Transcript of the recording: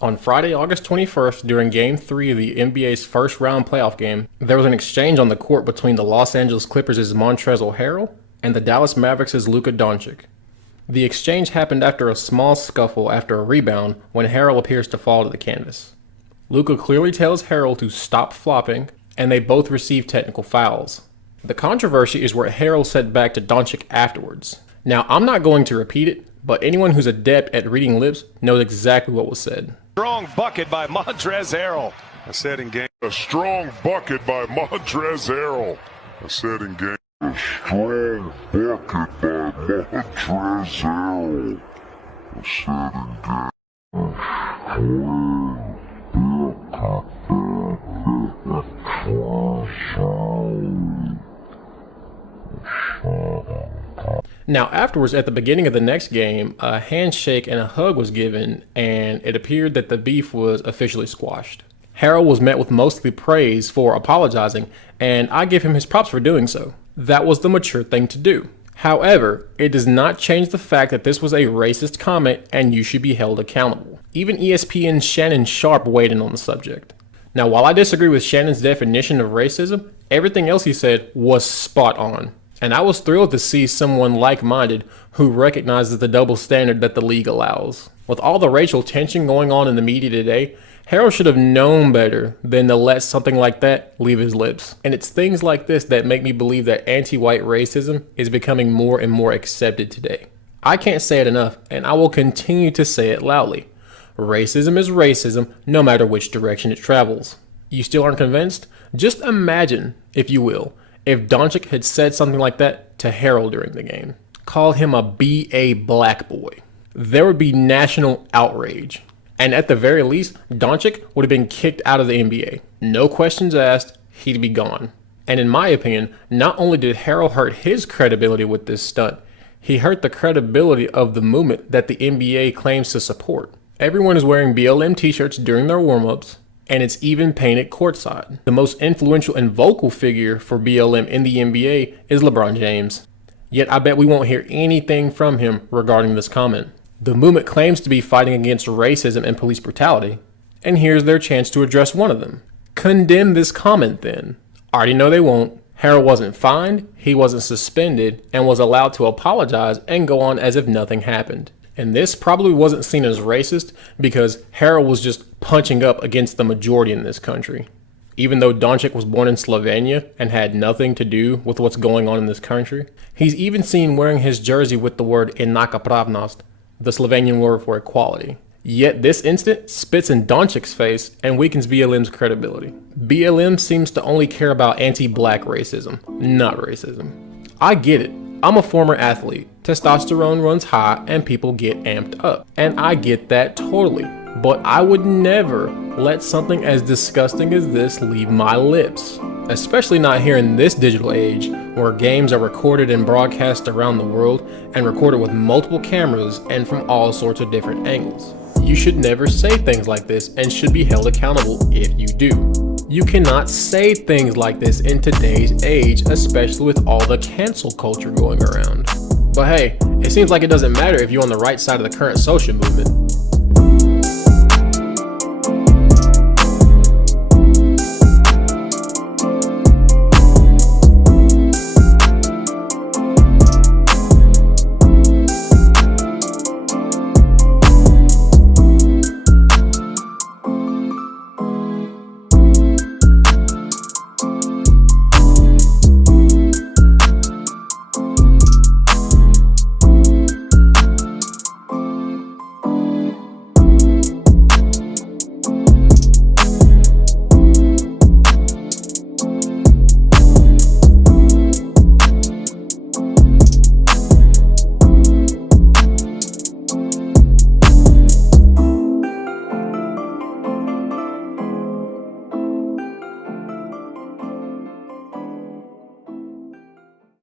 On Friday, August 21st, during Game 3 of the NBA's first round playoff game, there was an exchange on the court between the Los Angeles Clippers' Montrezl Harrell and the Dallas Mavericks' Luka Doncic. The exchange happened after a small scuffle after a rebound when Harrell appears to fall to the canvas. Luka clearly tells Harrell to stop flopping, and they both receive technical fouls. The controversy is where Harrell said back to Doncic afterwards. Now, I'm not going to repeat it, but anyone who's adept at reading lips knows exactly what was said. Strong bucket by Montrezl Harrell. I said in game. A strong bucket by Montrezl Harrell. I said in game. A strong bucket by Montrezl Harrell. I said in game. Now, afterwards, at the beginning of the next game, a handshake and a hug was given, and it appeared that the beef was officially squashed. Harrell was met with mostly praise for apologizing, and I give him his props for doing so. That was the mature thing to do. However, it does not change the fact that this was a racist comment and you should be held accountable. Even ESPN's Shannon Sharpe weighed in on the subject. Now, while I disagree with Shannon's definition of racism, everything else he said was spot on. And I was thrilled to see someone like-minded who recognizes the double standard that the league allows. With all the racial tension going on in the media today, Harrell should have known better than to let something like that leave his lips. And it's things like this that make me believe that anti-white racism is becoming more and more accepted today. I can't say it enough, and I will continue to say it loudly. Racism is racism, no matter which direction it travels. You still aren't convinced? Just imagine, if you will, if Doncic had said something like that to Harrell during the game. Called him a B.A. black boy. There would be national outrage. And at the very least, Doncic would have been kicked out of the NBA. No questions asked, he'd be gone. And in my opinion, not only did Harrell hurt his credibility with this stunt, he hurt the credibility of the movement that the NBA claims to support. Everyone is wearing BLM t-shirts during their warm-ups, and it's even painted courtside. The most influential and vocal figure for BLM in the NBA is LeBron James. Yet I bet we won't hear anything from him regarding this comment. The movement claims to be fighting against racism and police brutality, and here's their chance to address one of them. Condemn this comment then. Already know they won't. Harrell wasn't fined, he wasn't suspended, and was allowed to apologize and go on as if nothing happened. And this probably wasn't seen as racist because Harrell was just punching up against the majority in this country. Even though Doncic was born in Slovenia and had nothing to do with what's going on in this country, he's even seen wearing his jersey with the word "Enaka pravnost," the Slovenian word for equality. Yet this incident spits in Doncic's face and weakens BLM's credibility. BLM seems to only care about anti-black racism, not racism. I get it. I'm a former athlete. Testosterone runs high and people get amped up. And I get that totally. But I would never let something as disgusting as this leave my lips. Especially not here in this digital age where games are recorded and broadcast around the world and recorded with multiple cameras and from all sorts of different angles. You should never say things like this and should be held accountable if you do. You cannot say things like this in today's age, especially with all the cancel culture going around. But hey, it seems like it doesn't matter if you're on the right side of the current social movement.